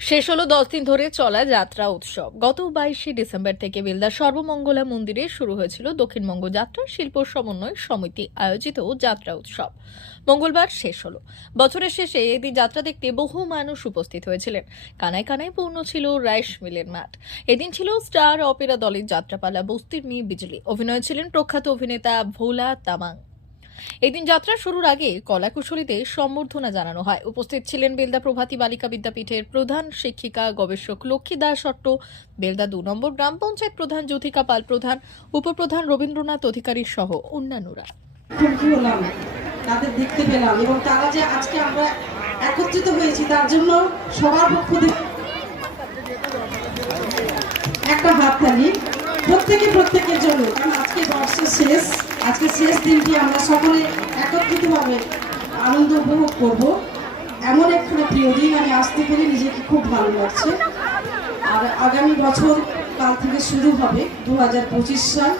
শেষ হলো দশ দিন ধরে চলা যাত্রা উৎসব। গত বাইশে ডিসেম্বর থেকে বেলদা সর্বমঙ্গলা মন্দিরে শুরু হয়েছিল দক্ষিণবঙ্গ যাত্রা, শিল্প সমন্বয় সমিতি আয়োজিত যাত্রা উৎসব। মঙ্গলবার শেষ হলো। বছরের শেষে এদিন যাত্রা দেখতে বহু মানুষ উপস্থিত হয়েছিলেন। কানায় কানায় পূর্ণ ছিল রাইস মিলের মাঠ। এদিন ছিল স্টার অপেরা দলের যাত্রাপালা, বস্তির মেয়ে বিজলি। অভিনয় ছিলেন প্রখ্যাত অভিনেতা ভোলা তামাং। এদিন যাত্রা শুরুর আগে কলাকুশলীদের সম্বর্ধনা জানানো হয়। উপস্থিত ছিলেন বেলদা প্রভাতী বালিকা বিদ্যাপীঠের প্রধান শিক্ষিকা, গবেষক লক্ষ্মী দাস অট্ট বেলদা দু নম্বর গ্রাম পঞ্চায়েত প্রধান জ্যোতিকা পাল প্রধান, উপপ্রধান রবীন্দ্রনাথ অধিকারী সহ অন্যান্যরা। তাদের দেখতে পেলাম একটা প্রত্যেকে প্রত্যেকের জন্য, কারণ আজকে বর্ষের শেষ। আজকে শেষ দিনটি আমরা সকলে একত্রিতভাবে আনন্দ উপভোগ করব। এমন একখানে প্রিয় দিন আমি আসতে পেরে নিজেকে খুব ভালো লাগছে। আর আগামী বছর কাল থেকে শুরু হবে দু হাজার পঁচিশ সাল।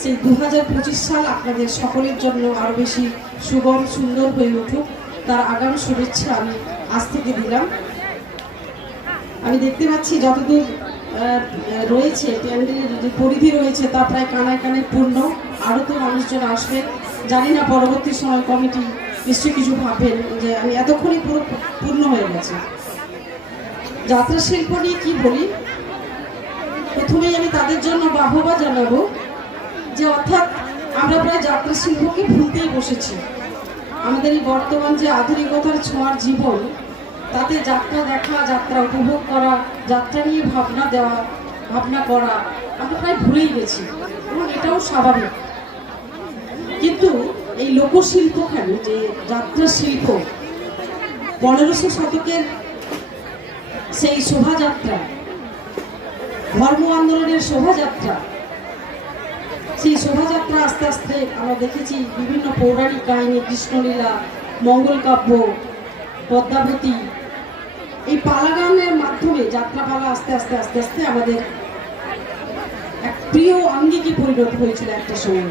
সেই দু হাজার পঁচিশ সাল আপনাদের সকলের জন্য আরও বেশি সুগম, সুন্দর হয়ে উঠুক। তার আগাম শুভেচ্ছা আমি আজ থেকে দিলাম। আমি দেখতে পাচ্ছি যতদূর রয়েছে যে পরিধি রয়েছে, তা প্রায় কানায় কানায় পূর্ণ। আরও তো মানুষজন আসবেন জানি না পরবর্তী সময় কমিটি নিশ্চয়ই কিছু ভাববেন যে আমি এতক্ষণই পুরো পূর্ণ হয়ে গেছে। যাত্রা শিল্প নিয়ে কি বলি? প্রথমেই আমি তাদের জন্য বাহবা জানাব যে অর্থাৎ আমরা প্রায় যাত্রা শিল্পকে ভুলতেই বসেছি। আমাদের এই বর্তমান যে আধুনিকতার ছোঁয়ার জীবন তাতে যাত্রা দেখা, যাত্রা উপভোগ করা, যাত্রা নিয়ে ভাবনা দেওয়া, ভাবনা করা, আমরা প্রায় ভুলেই গেছি। এবং এটাও স্বাভাবিক। কিন্তু এই লোকশিল্প কেন যে যাত্রা শিল্প, পনেরোশো শতকের সেই শোভাযাত্রা, ধর্ম আন্দোলনের শোভাযাত্রা, সেই শোভাযাত্রা আস্তে আস্তে আমরা দেখেছি বিভিন্ন পৌরাণিক কাহিনী, কৃষ্ণলীলা, মঙ্গল কাব্য, পদ্মাবতী এই পালাগানের মাধ্যমে যাত্রাপালা আস্তে আস্তে আস্তে আস্তে আমাদের এক প্রিয় অঙ্গিকে পরিণত হয়েছিল একটা সময়।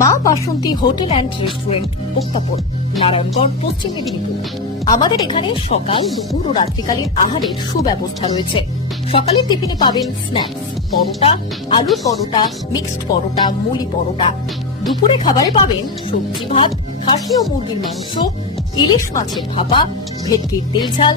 Maa Basanti hotel and restaurant, উত্তাপন, Narayangarh, Paschim Medinipur. আমাদের এখানে সকাল, দুপুর ও রাত্রিকালীন আহারের সুব্যবস্থা রয়েছে। সকালের টিফিনে পাবেন স্ন্যাক্স পরোটা, আলুর পরোটা মিক্সড পরোটা, মুলি পরোটা। দুপুরে খাবারে পাবেন সবজি ভাত, খাসি ও মুরগির মাংস, ইলিশ মাছের ভাপা, ভেটকির তেল ঝাল